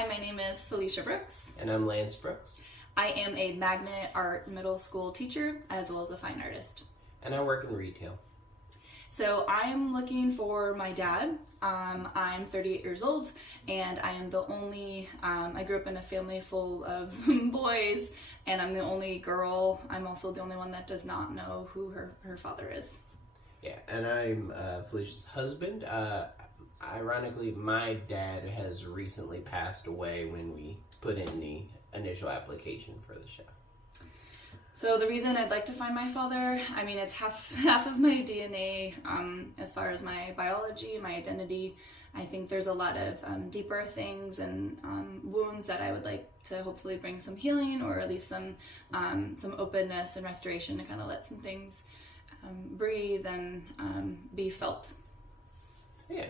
Hi, my name is Felicia Brooks. And I'm Lance Brooks. I am a magnet art middle school teacher as well as a fine artist. And I work in retail. So I'm looking for my dad. I'm 38 years old and I am the only, I grew up in a family full of boys and I'm the only girl. I'm also the only one that does not know who her father is. Yeah, and I'm Felicia's husband. Ironically, my dad has recently passed away when we put in the initial application for the show. So the reason I'd like to find my father, I mean, it's half of my DNA as far as my biology, my identity. I think there's a lot of deeper things and wounds that I would like to hopefully bring some healing or at least some openness and restoration to kind of let some things breathe and be felt. Yeah.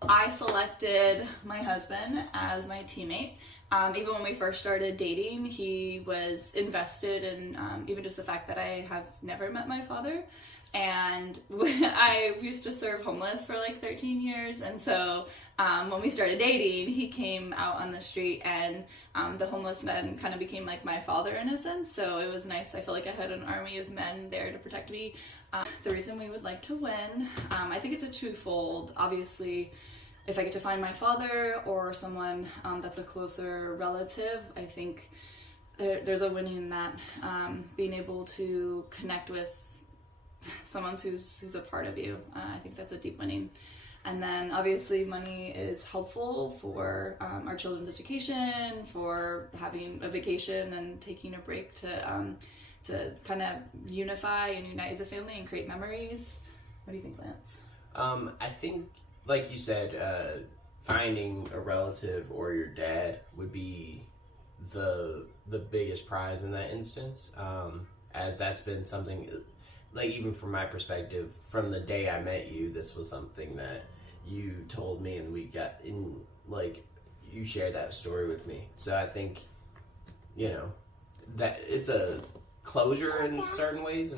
I selected my husband as my teammate. Even when we first started dating, he was invested in even just the fact that I have never met my father. And I used to serve homeless for like 13 years. And so when we started dating, he came out on the street and the homeless men kind of became like my father in a sense. So it was nice. I feel like I had an army of men there to protect me. The reason we would like to win, I think it's a twofold. Obviously, if I get to find my father or someone that's a closer relative, I think there's a winning in that. Being able to connect with someone who's a part of you, I think that's a deep winning. And then obviously money is helpful for our children's education, for having a vacation and taking a break to kind of unify and unite as a family and create memories. What do you think, Lance? I think, like you said, finding a relative or your dad would be the biggest prize in that instance, as that's been something, like even from my perspective, from the day I met you, this was something that you told me and we got in, like, you shared that story with me. So I think, that it's a closure in certain ways, and